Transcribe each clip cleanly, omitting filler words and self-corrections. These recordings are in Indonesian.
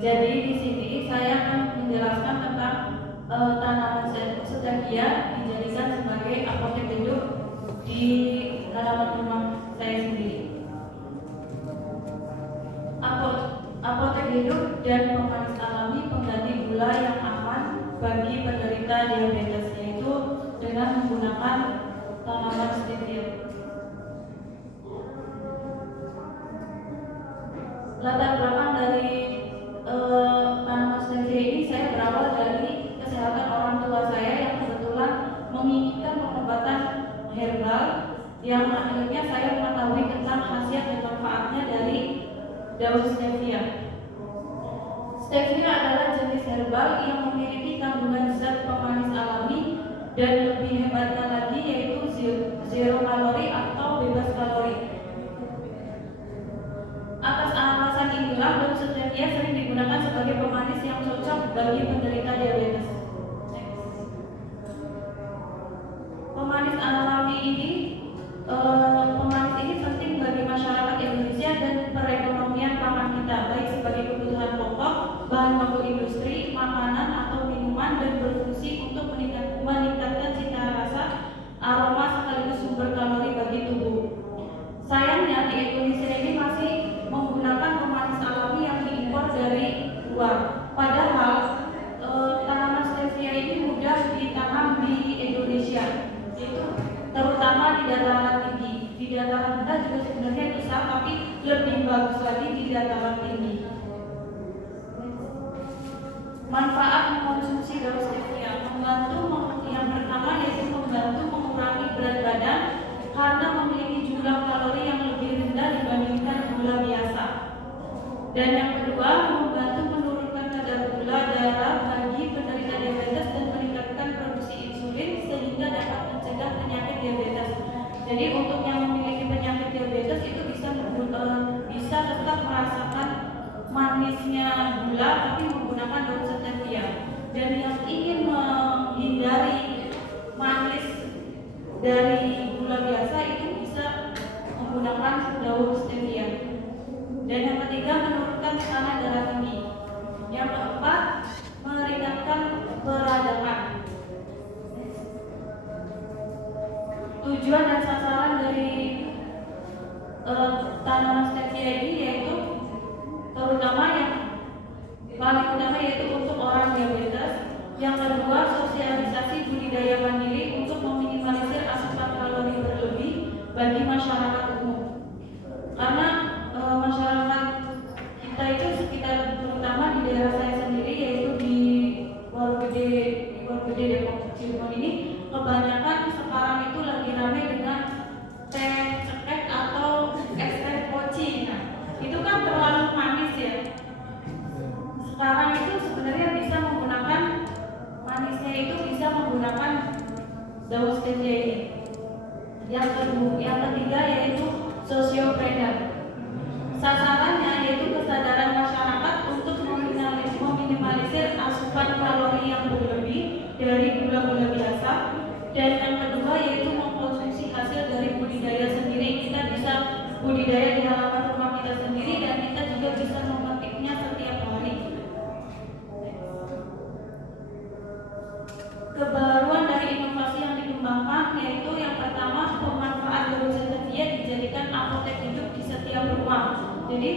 Jadi di sini saya akan menjelaskan tentang tanaman stevia dijadikan sebagai apotek hidup di halaman rumah saya sendiri. Apotek hidup dan pemanis alami pengganti gula yang aman bagi penderita diabetes, yaitu dengan menggunakan tanaman stevia. Latar belakang dari tanaman stevia ini, saya berawal dari kesehatan orang tua saya yang kebetulan menginginkan pengobatan herbal, yang akhirnya saya mengetahui tentang khasiat dan manfaatnya dari daun stevia. Stevia adalah jenis herbal yang memiliki kandungan zat pemanis alami dan lebih hebatnya lagi yaitu zero kalori atau bebas kalori. Atas alasan inilah daun stevia sering digunakan sebagai pemanis yang cocok bagi penderita diabetes. Pemanis alami ini penting bagi masyarakat Indonesia dan perekonomian pangan kita, baik sebagai kebutuhan pokok, bahan baku industri, makanan atau minuman, dan berfungsi untuk meningkatkan cita rasa, aroma sekaligus sumber kalori bagi tubuh. Sayangnya di Indonesia ini masih menggunakan pemanis alami yang diimpor dari luar. Padahal tanaman stevia ini mudah ditanam di Indonesia, yaitu terutama di dataran tinggi. Di dataran rendah juga sebenarnya bisa, tapi lebih bagus lagi di dataran tinggi. Manfaat mengkonsumsi daun stevia, yang pertama yaitu membantu mengurangi berat badan karena memiliki jumlah kalori yang lebih rendah dibandingkan gula biasa. Dan yang kedua, membantu menurunkan kadar gula darah bagi penderita diabetes dan meningkatkan produksi insulin sehingga dapat mencegah penyakit diabetes. Jadi untuk yang memiliki penyakit diabetes itu bisa tetap merasakan manisnya gula tapi menggunakan daun stevia. Dan yang ingin menghindari manis dari gula biasa itu bisa menggunakan daun stevia. Dan yang ketiga, menurunkan tekanan darah tinggi. Yang keempat, meringankan peradangan. Tujuan dan sasaran dari tanaman stevia ini yaitu terutama yang paling utama yaitu untuk orang diabetes. Yang kedua, sosialisasi budidaya mandiri untuk meminimalisir asupan kalori berlebih bagi masyarakat umum. Karena masyarakat kita itu sekitar, terutama di daerah saya sendiri yaitu di Wargede Depok Cirebon ini, kebanyakan sekarang itu lagi ramai dengan teh cekek atau es teh poci. Nah, itu kan terlalu manis ya. Sekarang itu sebenarnya bisa menggunakan manisnya itu bisa menggunakan daun stevia ini. Yang ketiga yaitu sosiopreneur. Sasarannya yaitu kesadaran masyarakat untuk meminimalisir asupan kalori yang berlebih dari gula-gula biasa. Dan yang kedua yaitu mengkonsumsi hasil dari budidaya sendiri. Kita bisa budidaya di halaman rumah kita sendiri dan kita juga bisa memetiknya setiap hari. Kebaruan dari inovasi yang dikembangkan yaitu yang pertama, pemanfaat daun stevia dijadikan apotek hidup di setiap rumah. Jadi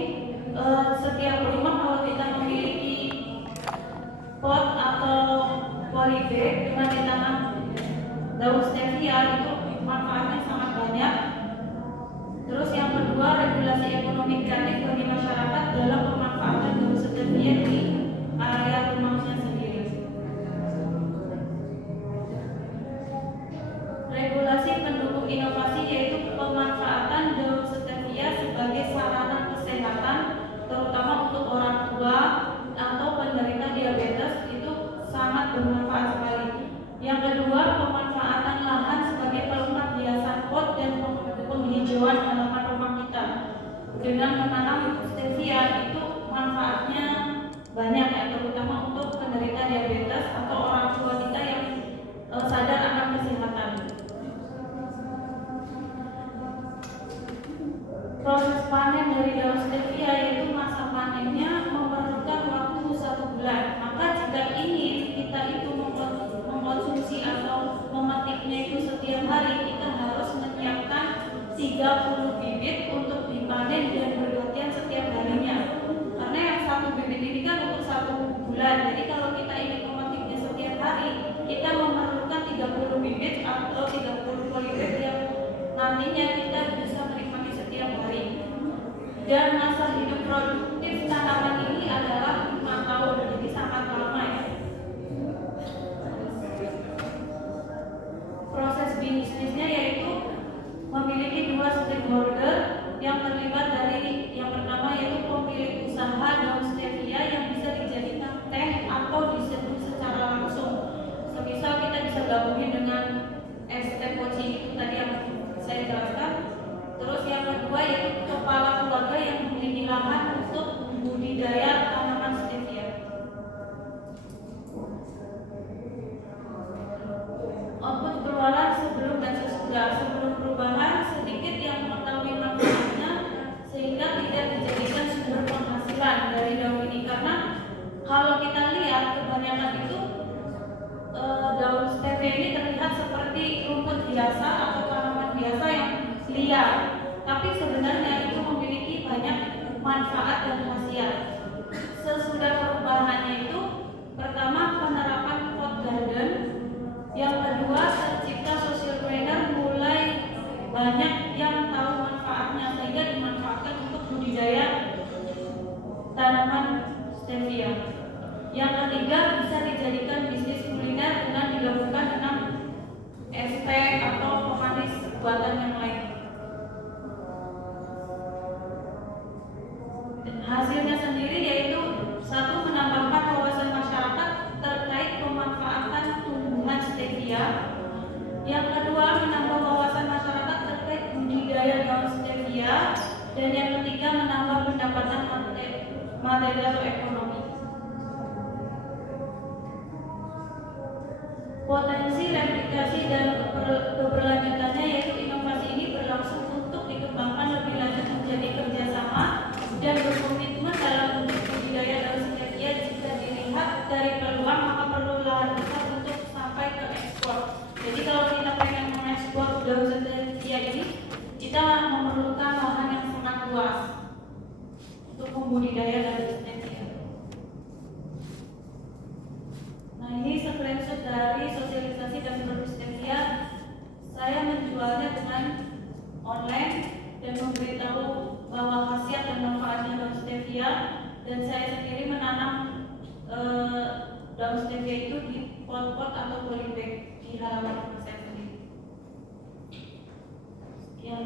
setiap rumah kalau kita memiliki pot atau polybag dengan ditanam daun stevia itu manfaatnya sangat banyak. Terus yang kedua, regulasi ekonomi kreatif bagi masyarakat dalam pemanfaatan daun stevia di area rumahnya sendiri. Regulasi pendukung inovasi yaitu pemanfaatan daun stevia sebagai sarana kesehatan, terutama untuk orang tua atau penderita diabetes, itu sangat bermanfaat sekali. Yang kedua, pemanfaatan lahan sebagai pelengkap hiasan pot dan penghijauan halaman rumah kita. Dengan menanam stevia itu manfaatnya banyak ya, terutama untuk penderita diabetes atau orang tua kita yang sadar akan kesehatan. Proses panen dari daun stevia yaitu masa panennya memerlukan waktu grade yang nantinya kita bisa menikmati setiap hari. Dan masa hidup produktif tanaman ini adalah 5 tahun, jadi sangat lama ya. Proses bisnisnya yaitu memiliki 2 stakeholder yang terlibat, dari yang pertama yaitu pemilik usaha daun stevia yang bisa dijadikan teh atau diseduh secara langsung. Semisal kita bisa gabungin dengan es teh poci itu tadi yang saya jelaskan. Terus yang kedua yaitu kepala keluarga yang memiliki lahan untuk budidaya tanaman stevia. Output keluaran sebelum dan sesudah. Sebelum perubahan, sedikit yang mengetahui manfaatnya sehingga tidak dijadikan sumber penghasilan dari daun ini. Karena kalau kita lihat kebanyakan itu daun stevia ini terlihat seperti rumput biasa atau tanaman biasa yang liar, tapi sebenarnya itu memiliki banyak manfaat dan khasiat. Sesudah perubahannya itu, pertama penerapan pot garden, yang kedua tercipta social planner, mulai banyak yang tahu manfaatnya sehingga dimanfaatkan untuk budidaya tanaman stevia. Yang ketiga bisa dijadikan bisnis kuliner dengan digabungkan dengan es teh atau pemanis buatan yang lain. Hasilnya sendiri yaitu satu, menambahkan wawasan masyarakat terkait pemanfaatan tumbuhan stevia. Yang kedua, menambah wawasan masyarakat terkait budidaya daun stevia. Dan yang ketiga, menambah pendapatan material ekonomi. Potensi replikasi dan keberlanjutannya yaitu inovasi ini berlangsung untuk dikembangkan lebih lanjut menjadi kerjasama dan berkomitmen dalam budidaya daun stevia. Jika dilihat dari peluang, maka perlu lahan besar untuk sampai ke ekspor. Jadi kalau kita pengen mengekspor daun stevia ini, kita memerlukan lahan yang sangat luas untuk membudidaya daun stevia. Nah, ini screenshot dari sosialisasi dan produk stevia. Saya menjualnya dengan online dan memberitahu bahwa khasiat dan manfaatnya daun stevia, dan saya sendiri menanam daun stevia itu di pot-pot atau polybag di halaman rumah saya sendiri. Sekian.